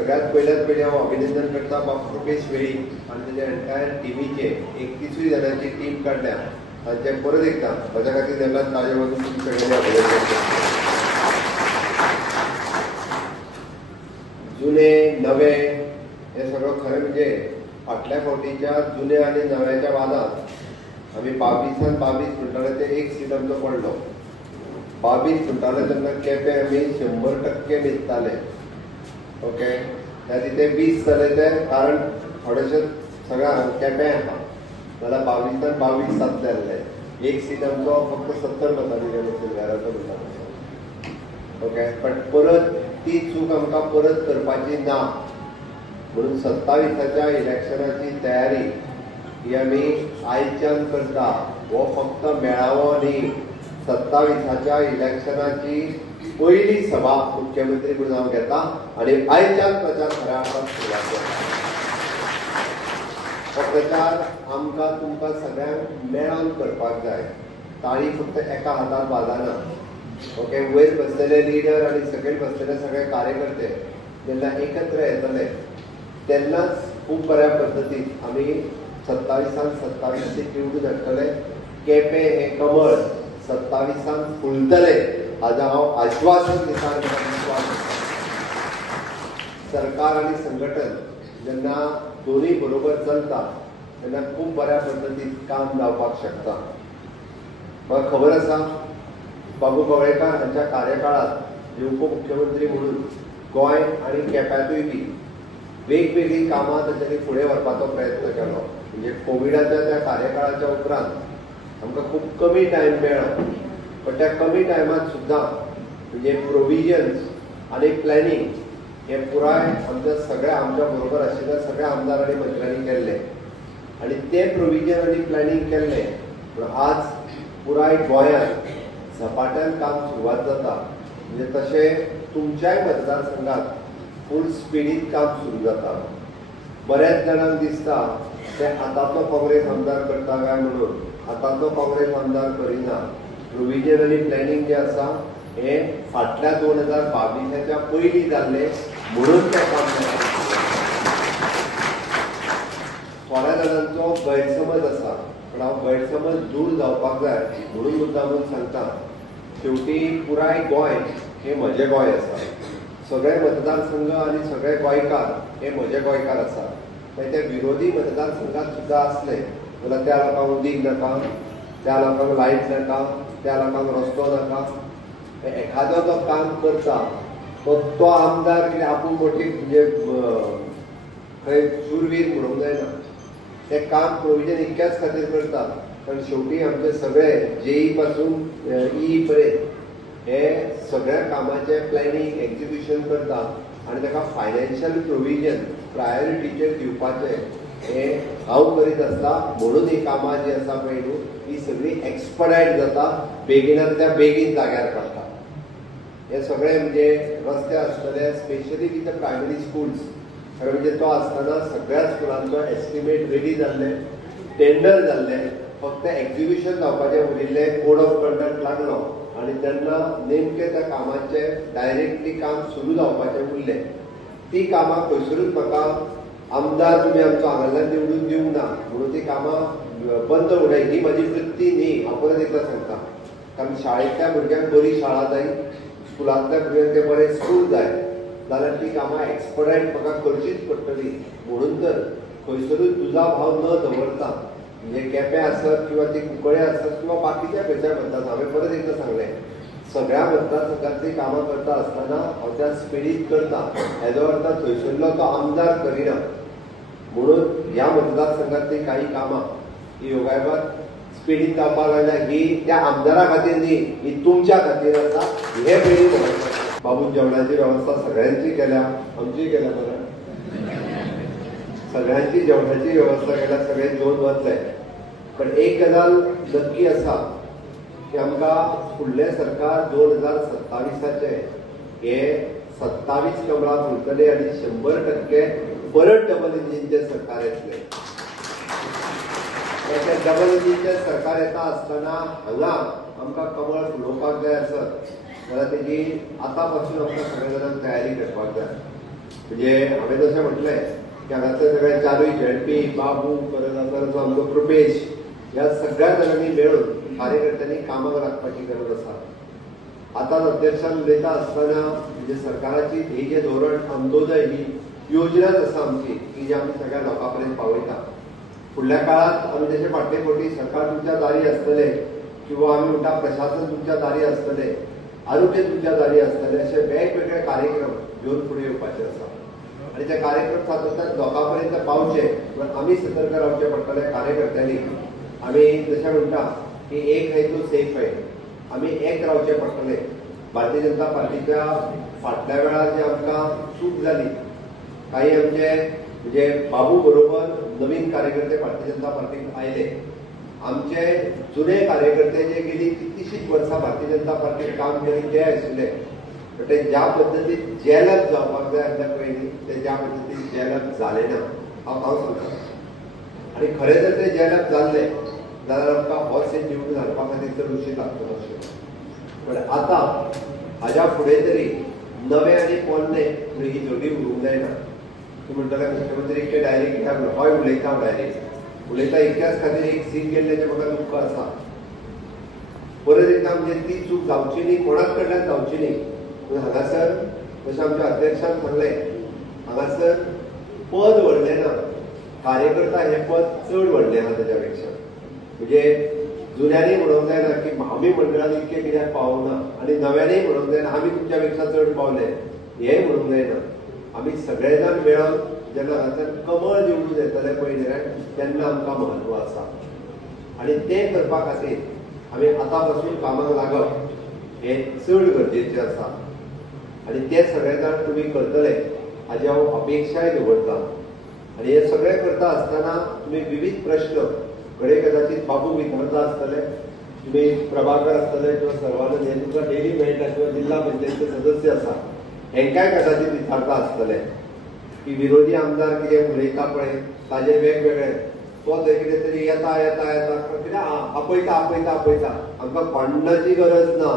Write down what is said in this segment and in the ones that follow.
सगळ्यात पयलीं हांव अभिनंदन करता बाब रुपेश वेळी आनी तेज्या एंटायर टिमीचे 31 जाणांची टीम काडल्या तांचे परत एकदां म्हज्या खातीर देवला ताजे वचून तुमी सगळ्यांनी अभिनंदन करता. जुने नवे हे सगळं खरें म्हणजे फाटल्या फावटीच्या जुन्या आनी नव्याच्या वादांत आमी 22 म्हणटाले ते एक सीट आमचो पडलो. 22 म्हणटाले तेन्ना केपें आमी 100% न्हिदताले. ओके, ते 20 जाले ते कारण थोडेशे सगळ्या केपें आसा नाल्यार 22 जातले आसले. एक सीट आमचो फक्त 70 मतांनी गेलो सिल्वेराचो म्हणटा. ओके, पण परत ती चूक आमकां परत करपाची ना म्हणून 27च्या इलेक्शनाची तयारी ही आमी आयच्यान करता. हो फक्त मेळावो न्ही, 27च्या इलेक्शनाची पयली सभा मुख्यमंत्री म्हणून हांव घेता आनी आयच्यान प्रचार खऱ्या अर्थान सुरवात करता. हो प्रचार आमकां तुमकां सगळ्यांक मेळोन करपाक जाय. ताळी फक्त एका हातान वाजना. ओके, वयर बसलेले लिडर आनी सकयल बसलेले सगळे कार्यकर्ते जेन्ना एकत्र येतले तेन्नाच खूब बऱ्या पद्दतीन आमी 27 सीट निवडून हाडटले. केपें हे कमळ 27 फुलतले हाचें हांव आश्वासन दिता आनी विश्वास. सरकार आनी संघटन जेन्ना दोनूय बरोबर चलता तेन्ना खूब बऱ्या पद्दतीन काम जावपाक शकता. म्हाका खबर आसा बाबू कवळेकार हांच्या कार्यकाळात जे उपमुख्यमंत्री म्हणून गोंय आनी केप्यातूय बी वेगवेगळी कामां तांच्यांनी फुडें व्हरपाचो प्रयत्न केलो. म्हणजे कोविडाच्या त्या कार्यकाळाच्या उपरांत आमकां खूब कमी टायम मेळ्ळो, पण त्या कमी टायमात सुद्दां म्हणजे प्रोविजन्स आनी प्लॅनिंग हे पुराय आमच्या बरोबर आशिल्ल्या सगळ्या आमदार आनी मंत्र्यांनी केल्ले आनी ते प्रोविजन आनी प्लॅनिंग केल्ले. पूण आज पुराय गोंयांत झपाट्यान काम सुरवात जाता. म्हणजे तशें तुमच्याय मतदारसंघात फूल स्पिडीन काम सुरू जाता. बऱ्याच जाणांक दिसता ते आतांचो काँग्रेस आमदार करता काय म्हणून. आतांचो काँग्रेस आमदार करिना. प्रोविजन आनी प्लॅनिंग जे आसा हे फाटल्या 2022च्या पयलीं जाल्ले म्हणून ते काम जाता. थोड्या जाणांचो गैरसमज आसा, पण हांव गैरसमज दूर जावपाक जाय म्हणून मुद्दामून सांगता. शेवटी पुराय गोंय हे म्हजें गोंय आसा. सगळे मतदारसंघ आनी सगळे गोंयकार हे म्हजे गोंयकार आसा. मागीर ते विरोधी मतदारसंघात सुद्दां आसले जाल्यार त्या लोकांक उदीक नाका, त्या लोकांक लायट नाका, त्या लोकांक रस्तो नाका. एखादो जो काम करता तो आमदार कितें आपूण मोठी म्हणजे खंय शूरवीर म्हणूंक जायना. ते काम प्रोविजन इतक्याच खातीर करता कारण शेवटी आमचे सगळे जेई पासून ई पर्यंत हे सगळ्या कामाचे प्लॅनिंग एक्झिक्युशन करता आनी ताका फायनान्शियल प्रोविजन प्रायोरिटीचेर दिवपाचे हे हांव करीत आसता. म्हणून ही कामां जी आसा पळय न्हू ही सगळी एक्सपर्टायट जाता, बेगिनांतल्या बेगीन जाग्यार पडटा. हे सगळे म्हणजे रस्ते आसतले specially with the primary schools. म्हणजे तो आसतना सगळ्या स्कुलांचो एस्टिमेट रेडी जाल्ले, टेंडर जाल्ले, फक्त एक्झिक्युशन जावपाचें उरिल्ले. कोड ऑफ कंडक्ट लागलो आनी तेन्ना नेमके त्या कामाचे डायरेक्टली काम सुरू जावपाचें उरलें. ती कामां खंयसरूच म्हाका आमदार तुमी आमचो हांगांतल्यान निवडून दिवंक ना म्हणून ती कामां बंद उडय ही म्हजी वृत्ती न्ही. हांव परत एकदां सांगता. कारण शाळेंतल्या भुरग्यांक बरी शाळा जाय, स्कुलांतल्या भुरग्यांक ते बरें स्कूल जाय जाल्यार ती कामां एक्सपर्टायट म्हाका करचीच पडटली. म्हणून तर खंयसरूच दुजा भाव न दवरता म्हणजे केपें आसत किंवा ती कुंकळे आसत किंवा बाकीच्या खंयच्या मतदार हांवें परत एकदां सांगलें सगळ्या मतदारसंघातली कामां करता आसतना हांव त्या स्पिडीत करता. हेजो अर्थ थंयसरलो तो आमदार करिना. म्हणून ह्या मतदारसंघातली काही कामां ही योगायोगात स्पिडीत जावपाक लागल्या. ही त्या आमदारा खातीर न्ही, ही तुमच्या खातीर आसा. हे पयलीं बाबू जेवणाची वेवस्था सगळ्यांची केल्या, आमची केल्या बरं. सगळ्यांची जेवणाची वेवस्था केल्या, सगळे जेवन वतले. पण एक गजाल नक्की आसा की आमकां फुडलें सरकार 2027चे हे 27 कमळां फुलतले आनी 100% परत डबल इंजिनचे सरकार येतले. डबल इंजिनचे सरकार येता आसतना हांगा आमकां कमळ फुलोवपाक जाय आसत जाल्यार तेजी आतां पासून आमकां सगळे जाणांक तयारी करपाक जाय. म्हणजे हांवें जशें म्हटलें की हांगासर सगळे चारूय झेडपी बाबू परत आसा आमचो कृपेश ह्या सगळ्या जाणांनी मेळून कार्यकर्त्यांनी कामाक लागपाची गरज आसा. आतां अध्यक्षान उलयता आसतना म्हणजे सरकाराची ही जे धोरण अंत्योदय ही योजनाच आसा आमची की जी आमी सगळ्या लोकां पर्यंत पावयता. फुडल्या काळात आमी जशें फाटले फावटी सरकार तुमच्या दारी आसतले किंवा आमी म्हणटा प्रशासन तुमच्या दारी आसतले, आरोग्य तुमच्या दारी आसतले, अशे वेगवेगळे कार्यक्रम घेवन फुडें येवपाचे आसा. आणि ते कार्यक्रम सातत्यान लोकां पर्यंत पावचे म्हणून आमी सतर्क रावचे पडटले कार्यकर्त्यांनी. आमी जशें म्हणटा की एक है तो सेफ है, आमी एक रावचे पडटले. भारतीय जनता पार्टीच्या फाटल्या वेळार जी आमकां चूक जाली, काही आमचे म्हणजे बाबू बरोबर नवीन कार्यकर्ते भारतीय जनता पार्टीक आयले. आमचे जुने कार्यकर्ते जे गेली कितलीशींच वर्सां भारतीय जनता पार्टीक काम केली ते आशिल्ले, ते ज्या पद्दतीन जेलप जावपाक जाय आसल्या पयलीं ते ज्या पद्दतीन जेलप जालें ना हांव सांगता. आनी खरें जर ते जेलप जाल्ले जाल्यार आमकां हो सीट निवडून हाडपा खातीर चड उशीर लागचो नाशिल्लो. पण आतां हाज्या फुडें तरी नवे आनी पोरणे ही जोडी उरूंक जायना. तूं म्हणटले मुख्यमंत्री इतके डायरेक्ट कित्याक हय उलयता हांव डायरेक्ट उलयता इतक्याच खातीर एक सीट गेल्ल्याचें म्हाका दुख्ख आसा. परत एकदां म्हणजे ती चूक जावची न्ही, कोणाच कडल्यान जावची न्ही. पूण हांगासर जशें आमच्या अध्यक्षान सांगलें हांगासर पद व्हडलें ना, कार्यकर्ता हें पद चड व्हडलें आहा तेज्या पेक्षा. म्हणजे जुन्यांनी म्हणूंक जायना की आमी मंडळान इतके कित्याक पावना आनी नव्यांनी म्हणूंक जायना आमी तुमच्या पेक्षा चड पावले, हेंय म्हणूंक जायना. आमी सगळे जाण मेळोन जेन्ना हांगासर कमळ निवडून येतले पयले तेन्ना आमकां म्हत्व आसा. आनी तें करपा खातीर आमी आतां पासून कामाक लागप हें चड गरजेचें आसा. आनी ते सगळे जाण तुमी करतले हाजी हांव अपेक्षाय दवरतां. आनी हे सगळें करता आसतना तुमी विविध प्रश्न घडये कदाचित बाबू विचारता आसतले, तुमी प्रभाकर आसतले किंवा सर्वानंद हे तुमकां डेली मेळटा किंवा जिल्हा पंचायतीचे सदस्य आसा हेंकाय कदाचित विचारता आसतले की विरोधी आमदार कितें उलयता पळय ताजे वेगवेगळे तो थंय कितें तरी येता येता येता कित्याक आपयता आपयता आपयता. आमकां भांडणाची गरज ना.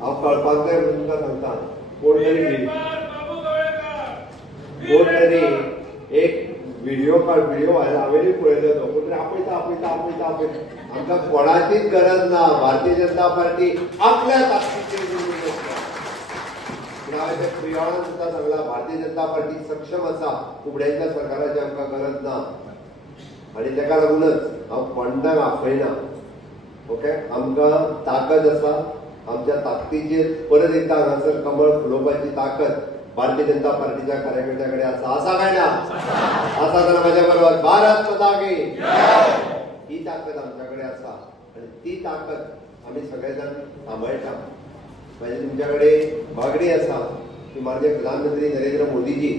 हांव कळपाक जाय म्हणून तुमकां सांगता. कोण तरी एक व्हिडिओ हांवेंय पळयलो तो कोण तरी आपयता आपयता आपयता आपयता. आमकां कोणाचीच गरज ना. भारतीय जनता पार्टी आपल्या ताकदीचेर हांवें ते प्रियाळान सुद्दां सांगला भारतीय जनता पार्टी सक्षम आसा. फुडल्यांच्या सरकाराची आमकां गरज ना. आनी तेका लागूनच हांव कोणाक आपयना. ओके, आमकां ताकद आसा. आमच्या ताकदीचेर परत एकदां हांगासर कमळ फुलोवपाची ताकद भारतीय जनता पार्टीच्या कार्यकर्त्याकडे आसा काय ना? आसा जाल्यार म्हाज्या बरोबर भारत माता की ही ताकद आमच्याकडे आसा. आनी ती ताकद आमी सगळे जाण सांबाळटा. म्हणजे तुमच्याकडे मागणी आसा की माननीय प्रधानमंत्री नरेंद्र मोदीजी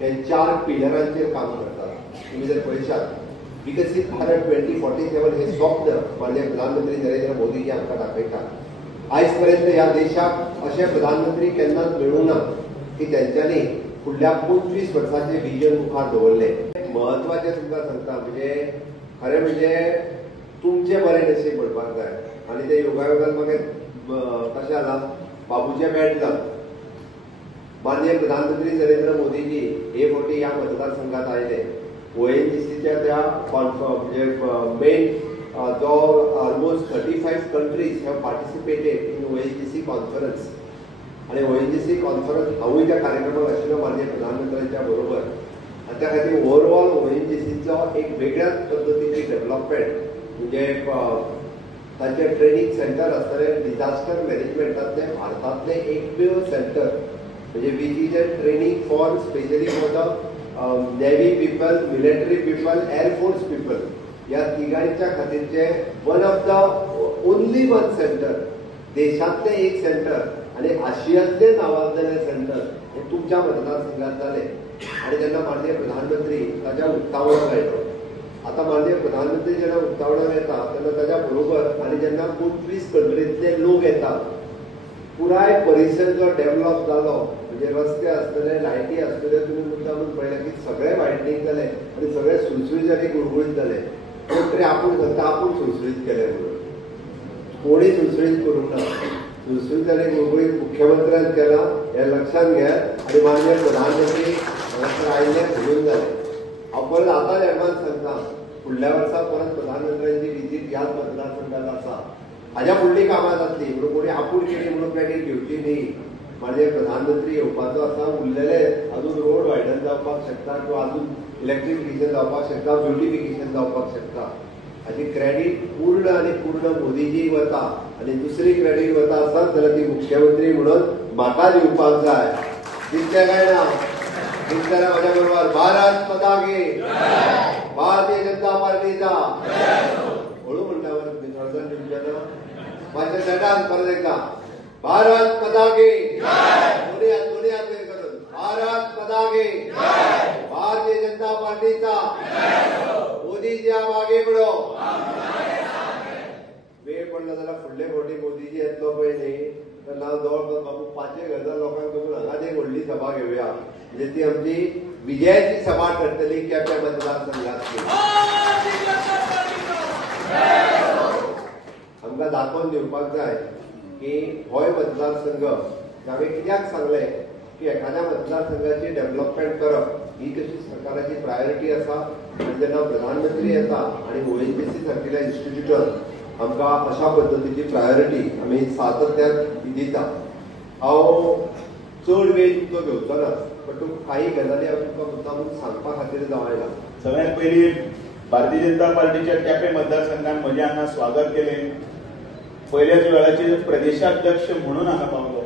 हे 4 पिलरांचेर काम करतात. तुम्ही जर पळयशात विकसीत भारत 2047 हे स्वप्न माननीय प्रधानमंत्री नरेंद्र मोदीजी आमकां दाखयतात. आयज पर्यंत ह्या देशाक अशे प्रधानमंत्री केन्नाच मेळूंक ना की त्यांच्यानी फुडल्या 25 वर्सांचे विजन मुखार दवरले. महत्वाचे तुमकां सांगता म्हणजे खरें म्हणजे तुमचे बरें नशीब म्हणपाक जाय. आनी ते योगायोगान म्हाका कशें जाला बाबूचे मेळटा. माननीय प्रधानमंत्री नरेंद्र मोदीजी हे फावटी ह्या मतदारसंघात आयले. ONGCच्या त्या म्हणजे मेन जो almost 35 countries have participated in ONGC conference. आणि ONGC कॉन्फरन्स हांवूय त्या कार्यक्रमाक आशिल्लो माननीय प्रधानमंत्र्यांच्या बरोबर. आनी त्या खातीर ओवरऑल ONGCचो एक वेगळ्याच पद्दतीची डेव्हलपमेंट म्हणजे तांचे ट्रेनिंग सेंटर आसतले डिझास्टर मॅनेजमेंटातले भारतांतले एकमेव सेंटर म्हणजे which is a training for specially for the navy people, military people, air force people या तिगांच्या खातीरचे one of the only one centre, देशांतले एक सेंटर आणि आशियांतले नावाजलेले सेंटर हे तुमच्या मतदारसंघात जाले. आणि जेन्ना माननीय प्रधानमंत्री ताच्या उक्तावणाक आयलो. आता माननीय प्रधानमंत्री जेन्ना उक्तावणाक येता तेन्ना ताच्या बरोबर आनी जेन्ना 25 कंट्रींतले लोक येतात पुराय परिसर जो डेव्हलप जालो म्हणजे रस्ते आसतले, लायटी आसतल्यो, तुमी मुद्दामून पळयलें की सगळे वायडनींग जाले आनी सगळे सुळसुळीत आनी गुळगुळीत जाले. पूण तरी आपूण सांगता आपूण सुळसुळीत केले म्हणून. कोणी सुळसुळीत करूंक ना. सुळसुळीत आनी गुळगुळीत मुख्यमंत्र्यान केला, हे लक्षात घ्या आणि माननीय प्रधानमंत्री आयिल्ले बोलून जाले हांव परत आतांच एडवान्स सांगता फुडल्या वर्सा परत प्रधानमंत्र्यांची विजीट ह्याच मतदारसंघात आसा हाज्या फुडली कामां जातली म्हणून कोणी आपूण केली म्हणून क्रेडीट घेवची न्ही माननीय प्रधानमंत्री येवपाचो आसा उरलेले अजून रोड वायडन जावपाक शकता किंवा अजून इलेक्ट्रिफिकेशन जावपाक शकता ब्युटिफिकेशन जावपाक शकता हाची क्रेडीट पूर्ण आनी पूर्ण मोदीजी वता आनी दुसरी क्रेडीट वता आसत जाल्यार ती मुख्यमंत्री म्हणून म्हाका दिवपाक जाय दिसलें काय ना दिसलें म्हाज्या बरोबर भारत माता की भारतीय जनता पार्टीचा हळू म्हणटा बरं थोडं तुमच्या माझ्या चटान परत एकदा भारत माता की दुनिया करून भारत माता की भारतीय जनता पार्टीचा मोदीजी मागे पडो वेळ पडला जाल्यार फुडले फावटी मोदीजी येतलो पळय न्ही तर हांव जवळपास बाबू 5,000 लोकांक बघून हांगाच एक व्हडली सभा घेवया म्हणजे ती आमची विजयाची सभा ठरतली केप्यां मतदारसंघातली आमकां दाखोवन दिवपाक जाय की होय मतदारसंघ हांवें कित्याक सांगलें की एखाद्या मतदारसंघाची डेव्हलपमेंट करप ही कशी सरकाराची प्रायोरिटी आसा आनी जेन्ना प्रधानमंत्री येता आनी ओएनजीसी सारकिल्या इन्स्टिट्यूटान आमकां अशा पद्दतीची प्रायोरिटी आमी सातत्यान दिता हांव चड वेळ तुमचो घेवचो ना पण तूं काही गजाली हांव तुमकां मुद्दामून सांगपा खातीर जावं आयला सगळ्यात पयलीं भारतीय जनता पार्टीच्या केपें मतदारसंघात म्हजें हांगा स्वागत केलें पयल्याच वेळाचेर प्रदेशाध्यक्ष म्हणून हांगा पावलो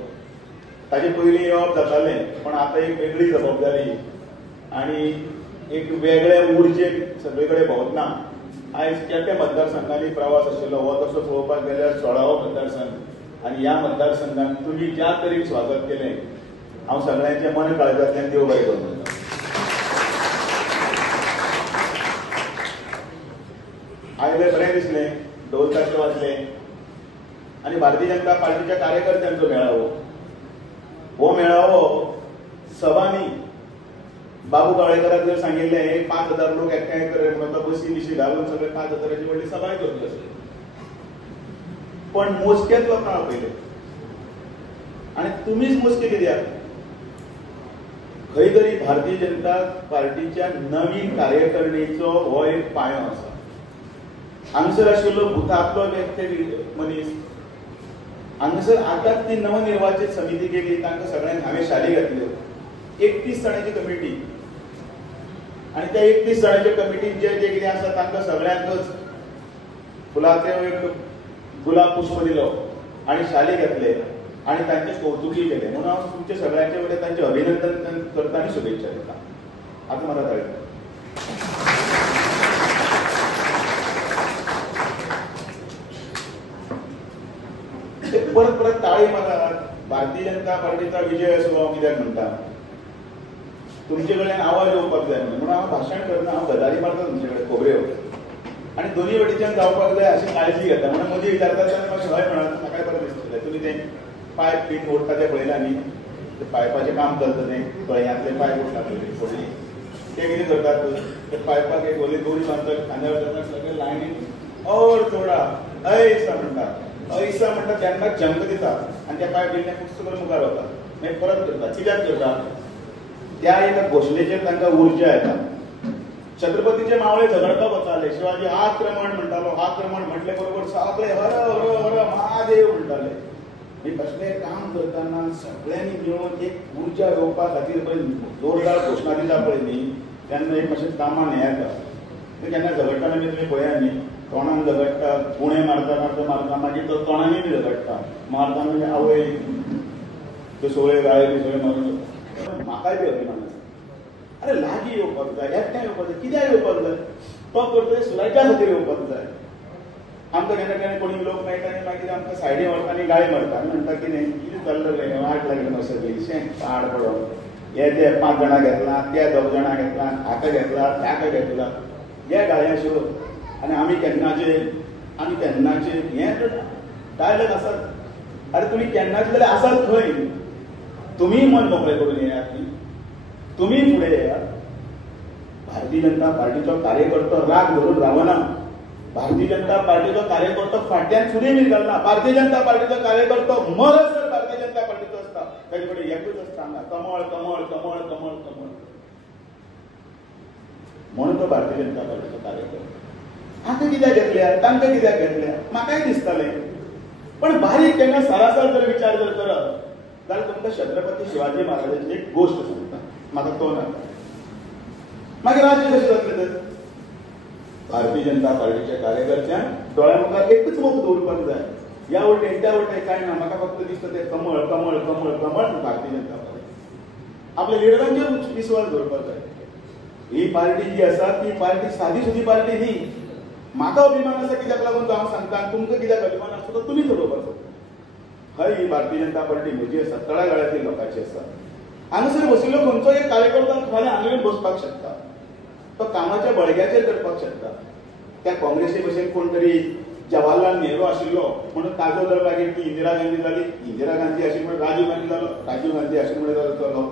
ताचे पयलीं येवप जातालें पण आतां एक वेगळी जबाबदारी आनी एक वेगळ्या उर्जेक सगळे कडेन भोंवतना आयज केप्यां मतदारसंघांनी प्रवास आशिल्लो हो तसो पळोवपाक गेल्यार 16वो मतदारसंघ आनी ह्या मतदारसंघात तुमी ज्या तरेन स्वागत केलें हांव सगळ्यांचे मन काळजांतल्यान देव बरें करूं आयले बरें दिसलें ढोल ताशे वाजले आनी भारतीय जनता पार्टीच्या कार्यकर्त्यांचो मेळावो हो मेळावो सभांनी बाबू कावळेकराक जर सांगिल्लें एक 5,000 लोक एकठांय कर म्हणून तो बसी बिशी घालून सगळे 5,000ची व्हडली सभाय करतली आसली पण मोजकेच लोकांक आपयले आनी तुमीच मोजके कित्याक खंय तरी भारतीय जनता पार्टीच्या नवीन कार्यकारिणीचो हो एक पांयो आसा हांगसर आशिल्लो भुतांतलो एक मनीस हांगसर आतांच ती नवनिर्वाचित समिती केली तांकां सगळ्यांक हांवें शाली घातल्यो 31 जाणांची कमिटी आनी त्या 31 जाणांच्या कमिटीन जे जे कितें आसा तांकां सगळ्यांकच फुलांचो एक गुलाब पुष्प दिलो आनी शाली घातले आनी तांचे कौतुकी केले म्हणून हांव तुमचे सगळ्यांचे कडेन तांचे अभिनंदन करता आनी शुभेच्छा दिता आतां म्हाका कळटा परत परत ताळी मारात भारतीय जनता पार्टीचा विजय असो हांव कित्याक म्हणटा तुमचे कडेन आवाज येवपाक जाय म्हणून हांव भाशण करता हांव गजाली मारता तुमचे कडेन खोबऱ्यो आनी दोनूय वटेच्यान जावपाक जाय अशी काळजी घेता म्हणून मदीं विचारता तेन्ना मातशें हय म्हणत म्हाकाय बरें दिसतलें तुमी तें पायप बीन ओडटा तें पळयलां न्ही ते पायपाचें काम करता तें गळ्यांतले पायप ओडटा पळय थोडी ते कितें करतात ते पायपाक एक व्हडली दोरी बांदतात खांद्यार धरतात सगळे लायनीन और थोडा ऐसा म्हणटा ऐसा म्हणटा तेन्ना जंप दितात आनी त्या पायप दिल्ले पुस्तक करून मुखार वतात मागीर परत करतात कित्याक करतात त्या एका घोशणेचेर तांकां उर्जा येता छत्रपतीचे मावळे झगडपाक वताले शिवाजी आक्रमण म्हणटालो आक्रमण म्हटले बरोबर सगळे हर हर हर महादेव म्हणटाले हे कसलें काम करतना सगळ्यांनी मेळून एक उर्जा येवपा खातीर पळय जोरदार घोशणा दिता पळय न्ही तेन्ना एक मातशें कामान हें येता ते केन्ना झगडटाना बी तुमी पळया न्ही तोंडान झगडटा गुणे मारता मारता मारता मागीर तो तोंडांनी बी झगडटा मारता म्हणजे आवय त्यो सगळे गाळे बी सगळे मारून म्हाकाय बी अभिमान आसा अरे लागीं येवपाक जाय एकठांय येवपाक जाय कित्याक येवपाक जाय तो करता सुराज्या खातीर येवपाक जाय आमकां केन्ना केन्ना कोणी लोक मेळटा आनी मागीर आमकां सायडीन व्हरता आनी गाळी मारता आनी म्हणटा कितें चल्लें रे वाट लागलें मातशें बेगीशें पाड पडप हे ते 5 जाणां घेतला ते 2 जाणां घेतला हाका घेतला ताका घेतला हे गाळ्या शिरो आनी आमी केन्नाचे हें डायलॉग आसात अरे तुमी केन्नाचे जाल्यार आसात खंय तुमी मन मोकळें करून येयात न्ही तुमी फुडें येयात भारतीय जनता पार्टीचो कार्यकर्तो राग धरून रावना भारतीय जनता पार्टीचो कार्यकर्तो फाटल्यान फुडें बी घालना भारतीय जनता पार्टीचो कार्यकर्तो मरसर भारतीय जनता पार्टीचो आसता ताजे कडेन एकूच आसता हांगा कमळ कमळ कमळ कमळ कमळ म्हणून तो भारतीय जनता पार्टीचो कार्यकर्ता आतां कित्याक घेतल्या तांकां कित्याक घेतल्या म्हाकाय दिसतालें पण बारीक केन्ना सरासर जर विचार जर करत जाल्यार तुमकां छत्रपती शिवाजी महाराजांची एक गोश्ट सांगता म्हाका तो नाका मागीर राज्य कशें जातलें तर भारतीय जनता पार्टीच्या कार्यकर्त्यांक दोळ्या मुखार एकच मोख दवरपाक जाय ह्या वटेन त्या वटेन कांय ना म्हाका फक्त दिसता तें कमळ कमळ कमळ कमळ भारतीय जनता पार्टी आपल्या लिडरांचेर विश्वास दवरपाक जाय ही पार्टी जी आसा ती पार्टी सादी सुदी पार्टी न्ही म्हाका अभिमान आसा कित्याक लागून तो हांव सांगता आनी तुमकां कित्याक अभिमान आसता तो तुमी ठरोवपाचो हय ही भारतीय जनता पार्टी म्हजी आसा तळागाळातील लोकांची आसा हांगासर बशिल्लो खंयचो एक कार्यकर्ता फाल्यां हांगा येवन बसपाक शकता तो कामाच्या बळग्याचेर करपाक शकता त्या काँग्रेसी भशेन कोण तरी जवाहरलाल नेहरू आशिल्लो म्हणून ताजो जर मागीर ती इंदिरा गांधी जाली इंदिरा गांधी आशिल्ली म्हणून राजीव गांधी जालो राजीव गांधी आशिल्ली म्हणून जालो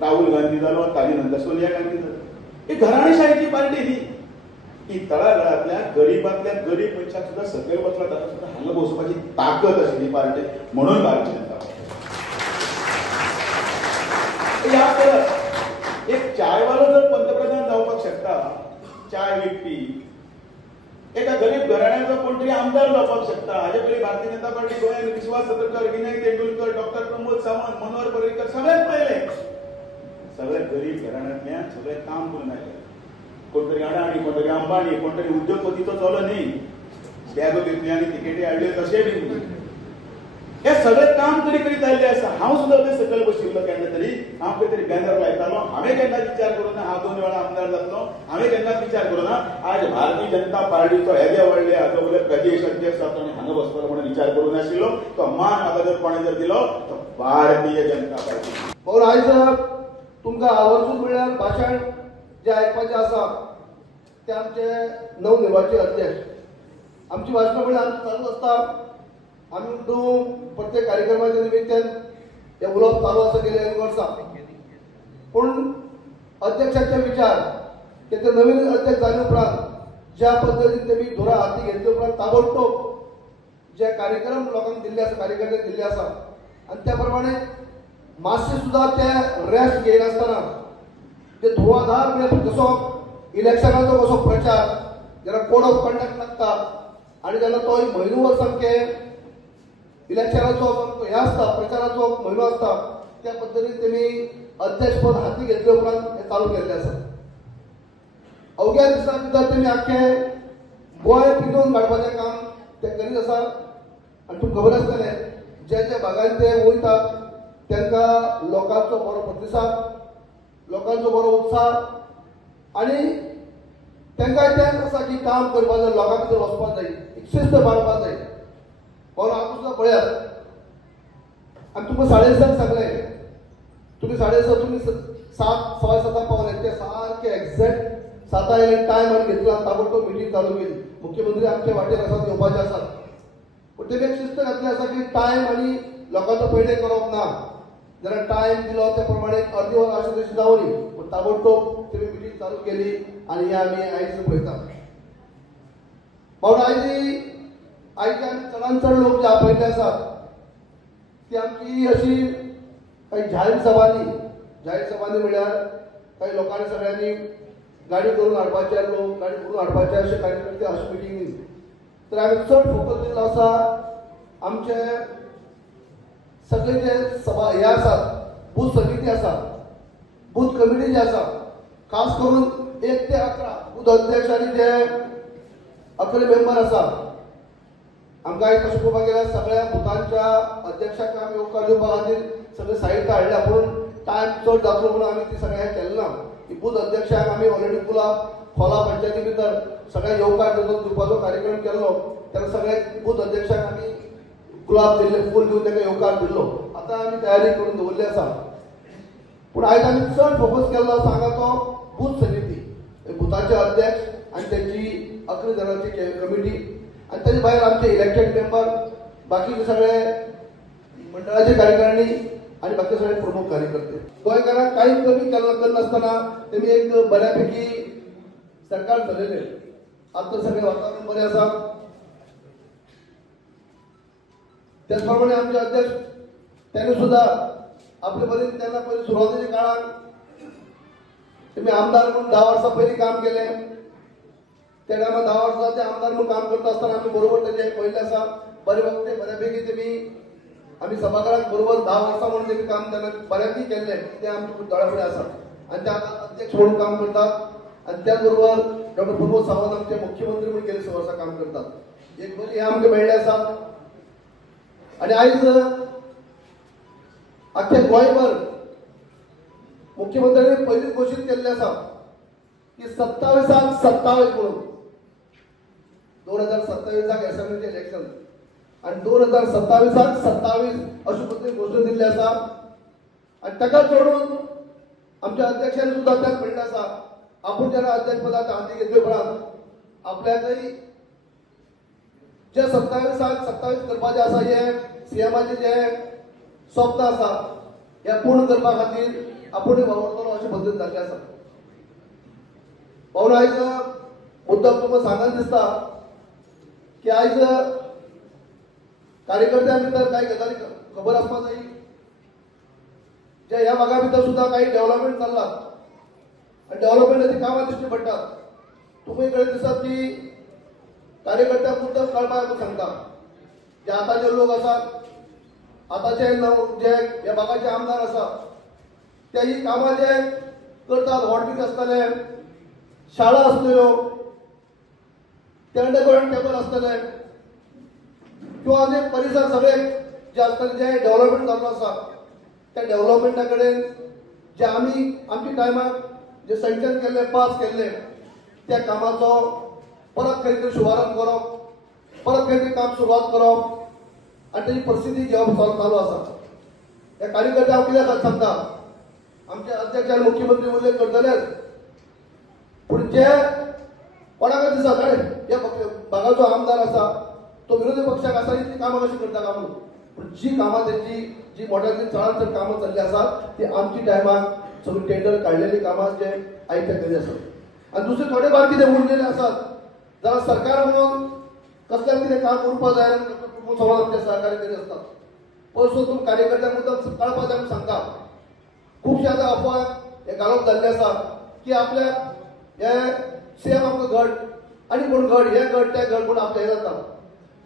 राहुल गांधी जालो ताजे नंतर सोनिया गांधी जालो ही घराणेशाहीची पार्टी न्ही ही तळागाळातल्या गरीबातल्या गरीब मनशाक सुद्धा सकयल बसला ताका सुद्धा हांगा बसोवपाची ताकद आशिल्ली पार्टी म्हणून भारतीय जनता पार्टी या परत एक चायवालो जर पंतप्रधान जावपाक शकता चाय विकपी एका गरीब घराण्याचो कोण तरी आमदार जावपाक शकता हाजे पयलीं भारतीय जनता पार्टी गोंयांत विश्वास सतरकर विनय तेंडुलकर डॉक्टर प्रमोद सावंत मनोहर पर्रीकर सगळ्यात पयले सगळे गरीब घराण्यांतल्यान सगळे काम करून आयले कोण तरी अडाणी कोण तरी अंबानी कोण तरी उद्योगपतीचो चलो न्ही बॅगो घेतली आनी तिकेटी हाडल्यो तशें बी हे सगळें काम तरी करीत आयल्ले आसा हांव सुद्दां ते सकयल बशिल्लो केन्ना तरी हांव खंय तरी बॅनर लायतालो हांवें केन्ना विचार करूं ना हांव 2 वेळा आमदार जातलो हांवें केन्नाच विचार करूं ना आज भारतीय जनता पार्टीचो येदे व्हडले हाजो वयले प्रदेश अध्यक्ष जाता आनी हांगा बसपाचो म्हणून विचार करूं नाशिल्लो तो मान म्हाका जर कोणें जर दिलो तो भारतीय जनता पार्टी और आयज तुमकां आवर्जून म्हणल्यार भाशण जे आयकपाचें आसा ते आमचे नवनिर्वाचित अध्यक्ष आमची भाशणां म्हणल्यार आमची चालू आसता आमी म्हणून प्रत्येक कार्यक्रमाच्या निमित्तान हे उलोवप चालू आसा गेले 1 वर्सां पूण अध्यक्षाचे विचार ते नवीन अध्यक्ष जाले उपरांत ज्या पद्दतीन तेमी धुरा हाती घेतले उपरांत ताबडतोब जे कार्यक्रम लोकांक दिल्ले आसा कार्यकर्त्यांक दिल्ले आसा आनी त्या प्रमाणे मातशें सुद्दां ते रेस्ट घेयनासतना ते धुवाधार म्हणजे जसो इलेक्शनाचो कसो प्रचार जेन्ना कोड ऑफ कंडक्ट लागता आनी जेन्ना तो म्हयनोभर सामकें इलेक्शनाचो सामको हे आसता प्रचाराचो म्हयनो आसता त्या पद्दतीन तेमी अध्यक्षपद हाती घेतले उपरांत हे चालू केल्लें आसा अवघ्या दिसा भितर तेमी आख्खें गोंय पिंजून काडपाचें काम ते करीत आसा आनी तुमकां खबर आसतलें जे जे भागांत ते वयतात तांकां लोकांचो बरो प्रतिसाद लोकांचो बरो उत्साह आनी तांकां तेंच आसा की काम करपाक जाय लोकां भितर वचपाक जाय एक शिस्त बाळगपाक जाय हो हांव सुद्दां पळयात आनी तुमकां 6:30 सांगलें तुमी 6:30 तुमी 7:15 पावले ते सारके एक्झॅक्ट 7 आयले टायम आनी घेतला ताबडतोब मिटींग चालू केली मुख्यमंत्री आमचे वाटेर आसात येवपाचे आसात पूण तेमी एक शिस्त घातली आसा की टायम आनी लोकांचो पयले करप ना जरा टायम दिलो त्या प्रमाणे अर्दी वर अशें तशें जावनी पूण ताबडतोब तेमी मिटींग चालू केली आनी हे आमी आयज पळयता म्हणून आयज आमी चडांत चड लोक जे आपयल्ले आसात ती आमची अशी काही जाहीर सभांनी म्हळ्यार काही लोकांनी सगळ्यांनी गाडी करून हाडपाचे लोक गाडी करून हाडपाचे अशे कार्यकर्ते अशे मिटींग तर आमी चड फोकस दिल्लो आसा आमचे सगळे जे सभा हे आसात बूथ समिती आसा बूथ कमिटी जी आसा खास करून 1 ते 11 बूथ अध्यक्ष आनी जे 11 मेंबर आसा आमकां आयज तशें पळोवपाक गेल्यार सगळ्या बुथांच्या अध्यक्षाक आमी येवकार दिवपा खातीर सगळे साहित्य हाडल्या पूण टायम चड जातलो म्हणून आमी ती सगळें केलें ना की बूथ अध्यक्षाक आमी ऑलरेडी गुलाब खोला पंचायती भितर सगळ्या येवकार दिवपाचो कार्यक्रम केल्लो तेन्ना सगळे बूथ अध्यक्षाक आमी गुलाब दिल्ले फूल दिवन ताका येवकार दिल्लो आतां आमी तयारी करून दवरली आसा पूण आयज आमी चड फोकस केल्लो आसा हांगा तो बूथ समिती बुथाचे अध्यक्ष आनी तेंची 11 जाणांची कमिटी आनी ताचे भायर आमचे इलेक्टेड मेंबर बाकीचे सगळे मंडळाचे कार्यकारिणी आनी बाकी सगळे प्रमुख कार्यकर्ते गोंयकारांक काही कमी करनासतना तेमी एक बऱ्यापैकी सरकार चलयलें आतां सगळें वातावरण बरें आसा त्याच प्रमाणे आमचे अध्यक्ष त्याने सुद्धा आपले पर्यंत त्यांना पहिले सुरुवातीच्या काळात तुम्ही आमदार म्हणून 10 वर्षा पहिले काम केले. त्या टायमार 10 वर्षाचे आमदार म्हणून काम करत असताना आम्ही बरोबर त्याचे पहिले असा बरे वक्ते बऱ्यापैकी तुम्ही आम्ही सभागृहात बरोबर 10 वर्षा म्हणून ते काम त्यांना बऱ्यापैकी केले. ते आमचे खूप तळापुढे असतात आणि त्या अध्यक्ष म्हणून काम करतात. आणि त्याचबरोबर डॉक्टर प्रमोद सावंत आमचे मुख्यमंत्री म्हणून गेले 6 वर्षा काम करतात. एक हे आमचे मेळ्ळे असतात. आणि आयज अख्ख्या गोंयभर मुख्यमंत्र्यांनी पहिलीच घोषित केल्ले आसा की 27 म्हणून 2027 असेंब्लीचे इलेक्शन आणि 2027 अशी पद्धतीने घोषणा दिल्ली आसा. आणि ताका जोडून आमच्या अध्यक्षांनी सुद्धा त्यात म्हणले आसा आपण जेन्ना अध्यक्षपदाक हाती घेतले उपरांत आपल्याकय जे 27 करपाचे आसा हे सीएमाचे जे स्वप्न आसा हे पूर्ण करपा खातीर आपूण वावरतलो अशे पद्दतीन जाल्ले आसा. म्हणून आयज मुद्दम तुमकां सांगन दिसता की आयज कार्यकर्त्यां भितर कांय गजाली खबर आसपाक जाय जे ह्या भागा भितर सुद्धा काही डेव्हलपमेंट चालला आणि डेव्हलपमेंटाची कामां दिश्टी पडटात. तुमकां कळत दिसता की कार्यकर्त्यांक मुद्दम कळपाक सांगता जे आतांचे लोक आसात आतांचे जे ह्या भागाचे आमदार आसा ते ही कामां जे करतात वॉर्ड आसतले शाळा आसल्यो अंडरग्राउंड टेबल आसतले किंवा जे परिसर सगळे जे आसतले जे डेव्हलपमेंट जाल्लो आसा त्या डेव्हलपमेंटा कडेन जे आमी आमच्या टायमार जे सँक्शन केल्ले पास केल्ले त्या कामाचो परत खंय तरी शुभारंभ करप परत खंय तरी काम सुरवात करप आणि त्याची परिस्थिती घेवप चालू आसा. ह्या कार्यकर्त्यांक हांव कित्याक सांगता आमचे अध्यक्ष आनी मुख्यमंत्री उल्लेख करतलेच पूण जे कोणाक दिसता ह्या भागाचो आमदार आसा तो विरोधी पक्षाक आसा ती कामां कशी करता काय म्हणून पूण जी कामां त्यांची जी मोठ्यांची चडांत चड कामां चालली आसात ती आमची टायमार सगळी टेंडर काडलेली कामां जे आयच्या करी आसात. आनी दुसरे थोडे फार कितें उरलेले आसात जाल्यार सरकार म्हणून कसल्याच कितें काम करपा जाय समज आमचे सहकारी करी असतात. परसो तुम कार्यकर्त्यांक मुद्दम कळपा जाय सांगता खुबशे आतां अफवा हे घालप जाल्ले आसा की आपल्या हे सीएम आमकां घट आनी कोण घट हे घट ते घट कोण आपल्या हे जाता.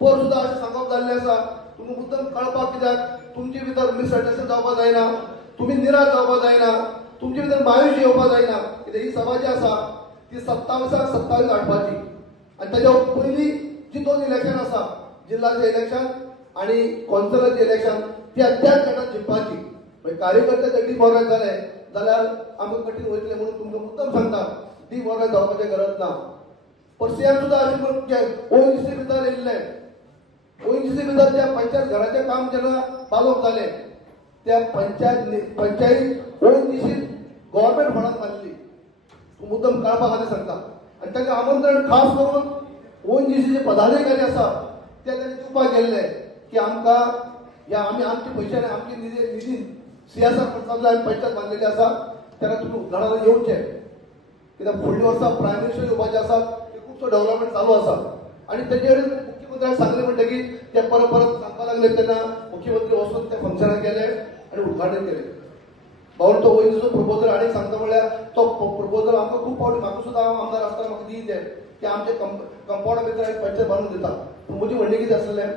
पर सुद्दां अशें सांगप जाल्लें आसा तुमकां मुद्दम कळपाक कित्याक तुमचे भितर मिसअंडरस्टँडिंग जावपाक जायना तुमी निराश जावपाक जायना तुमचे भितर मायूस येवपाक जायना कित्याक ही सभा जी आसा ती 27 हाडपाची आनी ताच्या पयलीं जी 2 इलेक्शन आसा जिल्ल्याचें इलेक्शन आनी कौन्सिलरचें इलेक्शन ती त्याच गटात जिखपाची. मागीर कार्यकर्ते जर डिमोरलायज जाले जाल्यार आमकां कठीण वयतलें म्हणून तुमकां मुद्दम सांगता डिमोरलायज जावपाची गरज ना. पण सीएम सुद्दां अशें म्हणून ओएनजीसी भितर येयल्ले ओएनजीसी भितर त्या पंचायत घराचें काम जेन्ना चालूक जालें त्या पंचायत ओएनजीसी गव्हर्नमेंट फंडात मारली मुद्दम कळपा खातीर सांगता. आनी ताका आमंत्रण खास करून ओएनजीसीचे पदाधिकारी आसा ते तांणी दिवपाक गेल्ले की आमकां ह्या आमी आमचे पयशांनी आमचे निधी सीएसआर खर्चांतल्यान आमी पंचायत बांदलेली आसा तेन्ना तुमी उदघाटनाक येवचें कित्याक फुडल्या वर्सा प्रायम मिनिस्टर येवपाचे आसात ते खुबसो डेव्हलपमेंट चालू आसा. आनी तेजे कडेन मुख्यमंत्र्याक सांगलें म्हणटकीर ते परत सांगपाक लागले तेन्ना मुख्यमंत्री वचून ते फंक्शनाक गेले आनी उदघाटन केलें. भाऊन तो ओएनजीसीचो प्रपोजल आनी सांगता म्हळ्यार तो प्रपोजल आमकां खूब फावटी म्हाका सुद्दां आमदार आसतना म्हाका दी ते की आमचे कंपाउंडा भितर पंचायत बांदून दिता. म्हजें म्हणणें कितें आसलें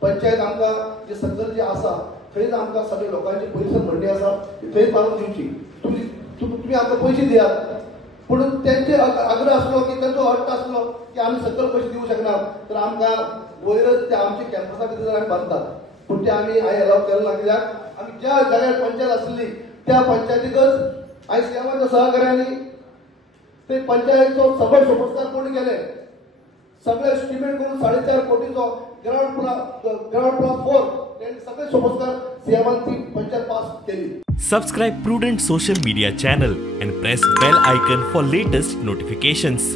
पंचायत आमकां जे सगळें जे आसा थंयच आमकां सगळे लोकांची पयसर म्हणणी आसा थंयच बांदून दिवची तुमी आमकां पयशे दियात. पूण तेंचे आग्रह आसलो की तेंचो हट्ट आसलो की आमी सकयल पयशे दिवंक शकनात तर आमकां वयरच ते आमचे कॅम्पसा भितर आमी बांदतात. पूण ते आमी अलाव केलें ना कित्याक आमी ज्या जाग्यार पंचायत आसली त्या पंचायतीकच आयज सीएमाच्या सहकार्यानी ते पंचायतीचो सगळो सोपस्कार कोणी केले सगळे एस्टिमेट करून 4.5 कोटीचो ग्राउंड प्लस 4 तेंनी सगळे सोपस्कार सीएमान ती पंचायत पास केली. Subscribe Prudent social media channel and press bell icon for latest notifications.